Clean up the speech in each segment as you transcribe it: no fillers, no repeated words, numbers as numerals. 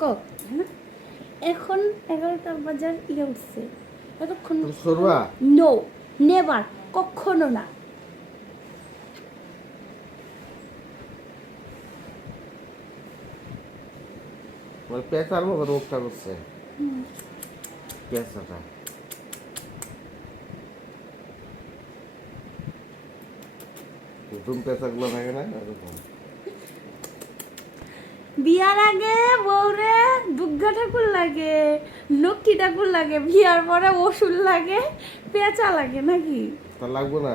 Cock হ্যাঁ এখন 11টা বাজার উঠছে এতক্ষণ সরবা নো নেভার কখনো না মানে পেঁচার মতো রোগটা করছে পেঁচাটা নতুন পেঁচাগুলো থাকে না এরকম বিয়ার আগে বউরে দুর্গা ঠাকুর লাগে লক্ষ্মী ঠাকুর লাগে বিয়ার পরে ওষুধ লাগে পেঁচা লাগে নাকি তা লাগবো না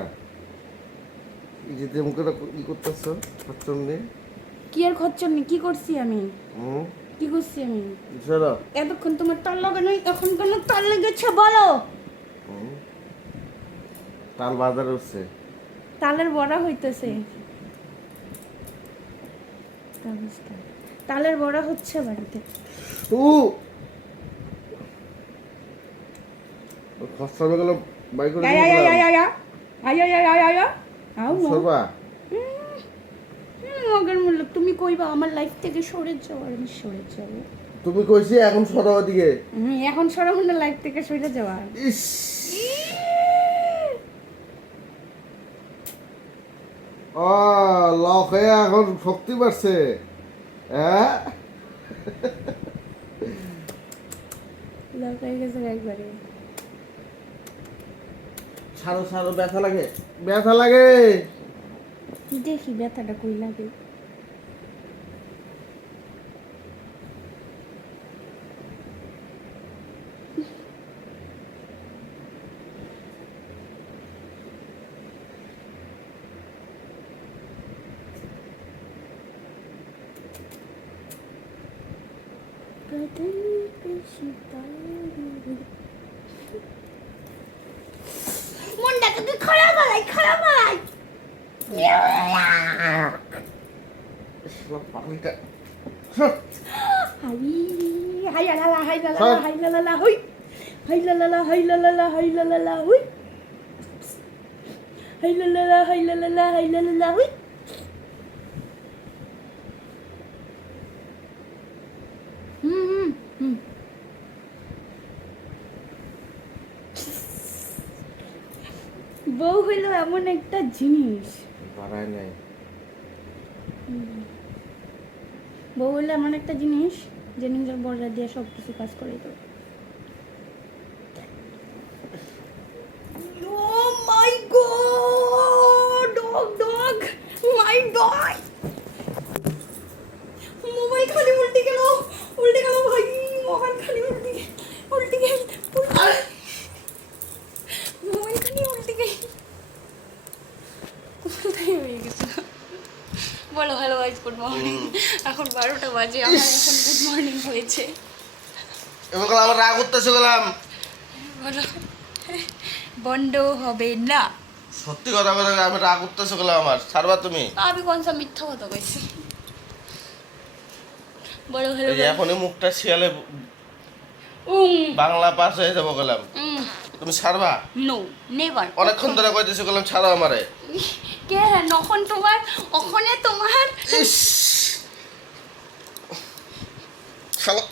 এই যে মুখটা ই করতেছ খচ্চর নিয়ে কি আর খচ্চর নেই কি করছি আমি কি করছি আমি চলো এতক্ষণ তোমার তাল লাগানো এখন কেন তাল লেগেছে বলো তাল বাজার উঠছে তালের বড়া হইতেছে তালের বড়া হচ্ছে বাড়িতে ও খচ্চর গেল বাই করে সরবা মগের মূল্য তুমি কইবা আমার লাইফ থেকে সরে যাও আর আমি সরে যাবো তুমি কইছি এখন সরো ওদিকে এখন সরে মনে লাইফ থেকে সরে যাওয়া ইস ও লখে এখন শক্তি বাড়ছে হ্যাঁ লাভ হয়ে গেছে একবারে ছাড়ো ছাড়ো ব্যথা লাগে ব্যথা লাগে দেখি ব্যথাটা কই লাগে মনটাকে তুই খারাপ আলাই পাগলিটা হাই লালা হাই লালা হাই লালা হই হাই লালা হাই লালা হাই লালা হই হাই লালা হাই লালা হাই লালা হই বউ হইল এমন একটা জিনিস বাড়ায় নাই বউ হইলো এমন একটা জিনিস যে নিজের বড়রা দিয়ে সব কিছু কাজ করে তো Oh my god! Dog! My dog! Mobile খালি উল্টে গেল ভাই মোবাইল খালি উল্টে গেল মোবাইল খালি উল্টে গেল কোথায় হয়ে গেছে বলো হ্যালো গাইস গুড মর্নিং এখন 12টা বাজে আমার এখন গুড মর্নিং হয়েছে এবার আমার রাগ উঠতেছে গেলাম বলো বন্ধ হবে না সত্যি কথা বলে আমি রাগ উঠতেছে গেলাম আমার ছাড়বা তুমি আমি কোন সব মিথ্যা কথা কইছি বলো হ্যালো এই যে এখনই মুখটা শিয়ালে বাংলা পাস হয়ে যাবো গেলাম তুমি ছাড়বা নো নেভার অনেকক্ষণ ধরে কইতেছি গেলাম ছাড়ো আমারে কে নখন তোমার ওখানে তোমার ইস শালা